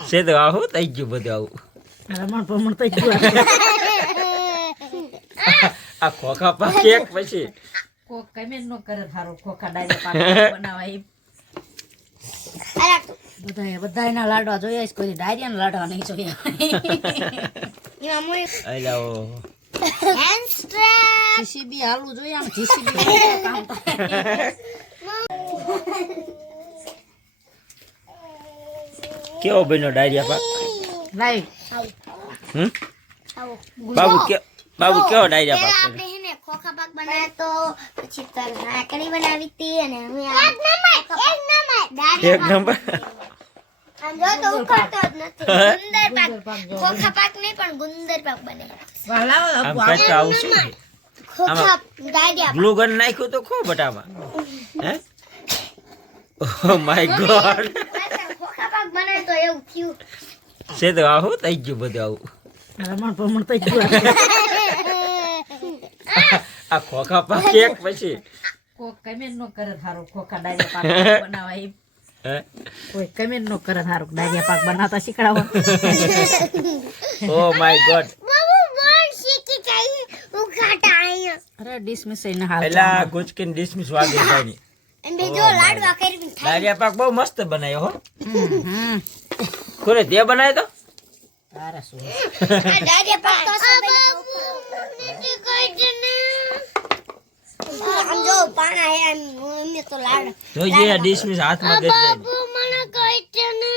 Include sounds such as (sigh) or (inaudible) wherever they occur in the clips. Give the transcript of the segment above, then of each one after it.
છે તો આવું થઈ ગયું બધું આવું. રમણ ભમણ થઈ ગયું (laughs) આ ખોખા પાકે એક પછી. કોક કમે નો કરે થારો ખોખા ડાયરે પાક બનાવાય. બધાએ બધાયના લાડવા જોયા છે કોઈ ડાયરિયાના લાડવા નહીં જોયા. હેન્ડ ઓ. જીસીબી હાલવું જોઈએ આમ જીસીબી કામ થાય. કેવો બન્યો ડાયરિયા પાક? લાઈ. હમ? બાબુ કે બાબુ કેવો ડાયરિયા પાક આપણે હેને ખોખા પાક બનાવ્યા તો પછી તલ રાખડી બનાવી હતી અને અમે એક નંબર એક નંબર. એક નંબર? તો ઉખડતો જ નથી. ગુંદર પાક. ખોખા પાક નહીં પણ ગુંદર પાક બને આમ આપો, આવું શું? ખોખા દાડિયા ગ્લુ ગન નાખ્યું તો ખો બટામાં. હે? ઓ માય ગોડ એવું થયું. છે તો આવું થઈ ગયું બધું આવું. રમણ ભમણ થઈ ગયું (laughs) આ ખોખા પાકે એક પછી. કોક કમે નો કરે થારો ખોખા ડાયા પાક બનાવા (laughs) એમ. કોઈ કમે નો કરે થારો ડાયા પાક બનાવતા શીખડાવો ઓ માય ગોડ અરે ડિસમિસ એને હાલ પેલા ગુચકીન ડિસમિસ વાગી જાય. ની (laughs) અને બીજો લાડવા કરી થાય ડાયરિયા પાક બહુ મસ્ત બનાવ્યો હો. હમ, હમ. કોને તે બનાવ્યો તો? તારે શું? આમ જો પાણા હે આમ તો લાડ જોઈએ હાથમાં ગઈ જાય મને કહી છે ને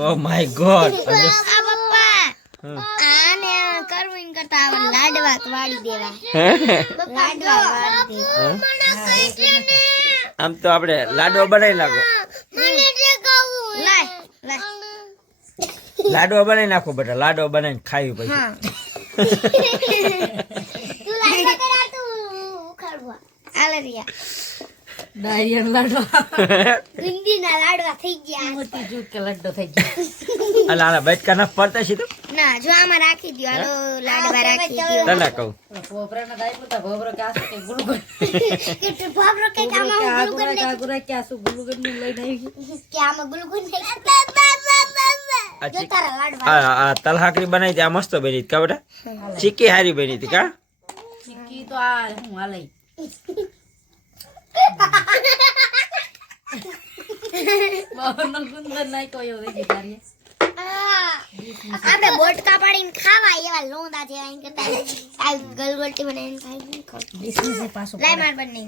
ઓ માય ગોડ આ પપ્પા આને કરવીન કરતા આવે લાડવા વાળી દેવા. લાડવા વાળી દેવા આમ તો આપણે લાડવા બનાવી નાખો. મને જે કહું લાય લાય. લાડવા બનાવી નાખો બેટા લાડવા બનાવીને ખાવી પછી. હા. (laughs) તું લાડવા કરા તું ઉખાડવા. આલે રિયા. ડાયરિયા લાડવા. ગુંદીના લાડવા થઈ ગયા. મોતી કે થઈ ગયા. અલા આલા બેટકા ના પડતા છે તો? ના જો આમાં રાખી દો હાલો લાડવા રાખી દો તને કહું. ભોભરાના દાઈ બોલતા ભોભરો કે આ કે ગુલુગન. (laughs) કે ભાવરો કે આમાં આગુરા ગુલગુન કે આગુરા કે આ ગુલુગનનું લઈને આવી. ગયું કે આમાં ગુલગુન નહીં. આ જો ચીક- તારા લાડવા. આ આ તલહાકરી બનાવી હતી આ મસ્ત બની હતી કા બેટા ચીકી હારી બની હતી કા? ચીકી તો આ હું હાલઈ આપણે બોટકા પાડીને ખાવા એવા લોંદા છે આઈ કરતા આ ગલગોટી બનાવીને ખાઈ ખાવ પાછો લાય માર બંને.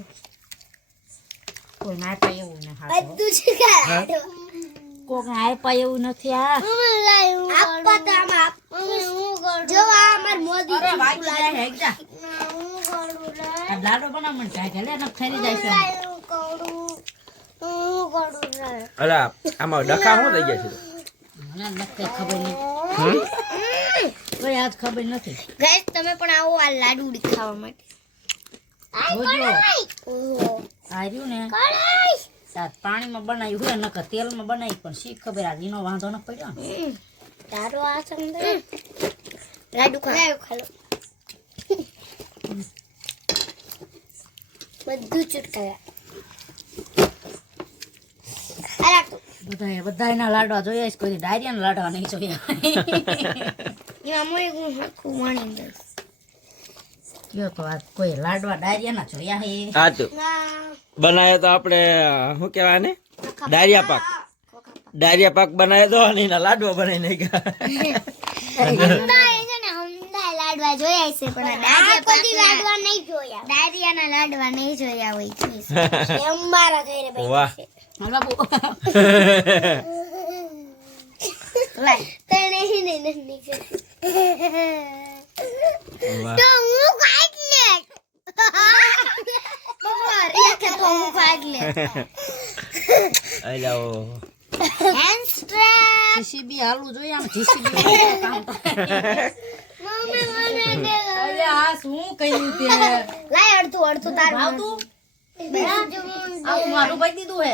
કોઈ ના એવું ને બધું છે કોક આપ્યા એવું નથી આ આપવા તો આમાં આપ- જો આ અમાર મોદી અરે વાગી જાય હેક જા. હું કરું રે આ લાડો બનાવ મને કાંઈ કે લે ફેરી જાય છે. હું કરું. હું કરું રે અલા આમાં ડખા શું થઈ ગયા છે? મને નથી ખબર નહીં. કોઈ આજ ખબર નથી. ગાઈસ તમે પણ આવો આ લાડુ ખાવા માટે. ને. આ પાણીમાં બનાવ્યું હોય નકર તેલમાં બનાવી પણ શી ખબર આ લીનો વાંધો ન પડ્યો ને. તારો આ સમજે. લાડુ ખા. ખાલો બધું તું બધાએ બધાયના લાડવા જોયા છે કોઈ ડાયરિયાના લાડવા નહીં જોયા એમાં મોય હું હરખું વાણી કયો તો આ કોઈ લાડવા ડાયરિયાના જોયા હે? હા તો બનાવ્યો તો આપણે શું કહેવાય ને ડાયરિયા પાક. ડાયરિયા પાક. બનાવ્યો તો અને એના લાડવા બનાવી નાખ્યા લાડવા જોયા છે પણ લાડવા નહીં જોયા. દાદિયાના લાડવા નહીં જોયા હોય અમારા (laughs) ઘરે વાહ. તને તો હું ખાઈ લે બપોર એક તો હું ખાઈ લે અલા ઓ હેમસ્ટર જીસીબી હાલવું જોઈએ આમ જીસીબી કામ. મમ્મી મને દે અરે આ શું કહ્યું તે? લાય અડધું અડધું તારું. આવતું આ મારું ભાઈ દીધું હે?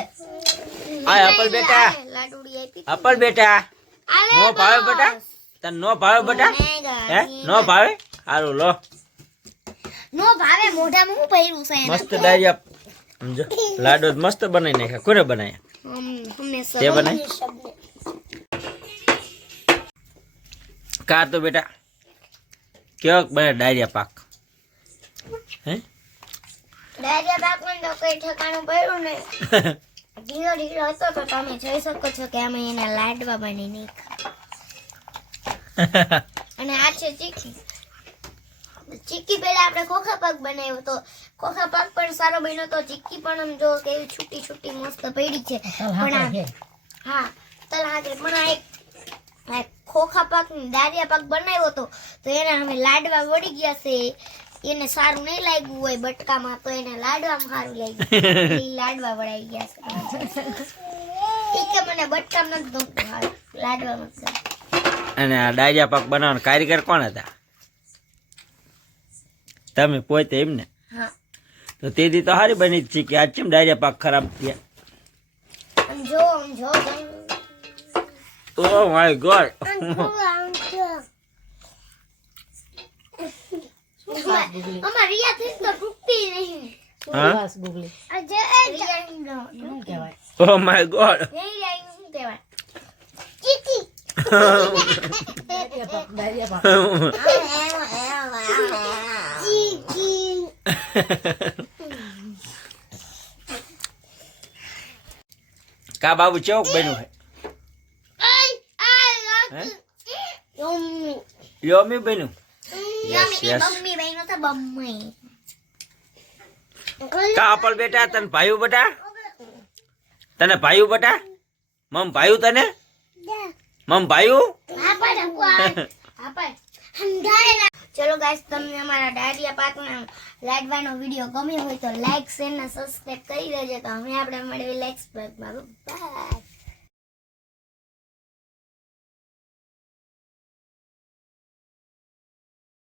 આ અપલ બેટા. લાડુડી આપી. અપલ બેટા. આલે નો ભાવે બેટા? તને નો ભાવે બેટા? હે? નો ભાવે? હારું લો. નો ભાવે મોઢામાં હું પહેર્યું છે? મસ્ત ડાયરિયા સમજો? લાડો મસ્ત બનાવી નાખ્યા. કોને બનાવ્યા તે બનાય? કા તો બેટા? કેવો બને ડાયરિયા પાક. હે? ડાયરિયા પાકવાનું તો કઈ ઠેકાણું પડ્યું નહીં. (laughs) ઢીલો ઢીલો હતો તો તમે જોઈ શકો છો કે અમે એના લાડવા બની નાખ્યા. (laughs) અને આ છે ચીકી ચીકી પહેલા આપણે ખોખા પાક બનાવ્યો તો ખોખા પાક પણ સારો બન્યો તો ચીકી પણ આમ જો કેવી છૂટી છૂટી મસ્ત પડી છે. પણ હા તલ હાજર પણ આ એક ખોખા પાક દારિયા પાક બનાવ્યો તો તો એના અમે લાડવા વળી ગયા છે. એને સારું નહીં લાગ્યું હોય બટકામાં તો એને લાડવામાં સારું લાગ્યું. (laughs) લાડવા વળાઈ ગયા છે. કે મને બટકામાં નથી ગમતું. હારું લાડવામાં અને આ ડાયરિયા પાક બનાવવાનો કારીગર કોણ હતા? તમે પોતે એમ ને તો તે દી તો સારી બની જ છે કે આજ કેમ ડાયરિયા પાક ખરાબ થયા. ઓ my God. Oh my God. (laughs) Diarrhoea પાક. (laughs) કા બાબુ ચોક બન્યું હે? યોમી બન્યું? કા અપલ બેટા તને ભાઈઓ બેટા? તને ભાઈઓ બેટા? મમ ભાયું તને? મમ સમજાય (laughs) ચલો ગાઈસ તમને અમારા ડાડિયા પાકના લાડવાનો વીડિયો ગમ્યો હોય તો લાઈક શેર ને સબસ્ક્રાઇબ કરી દેજો. તો અમે આપણે મળીએ નેક્સ્ટ બ્લોગમાં બાય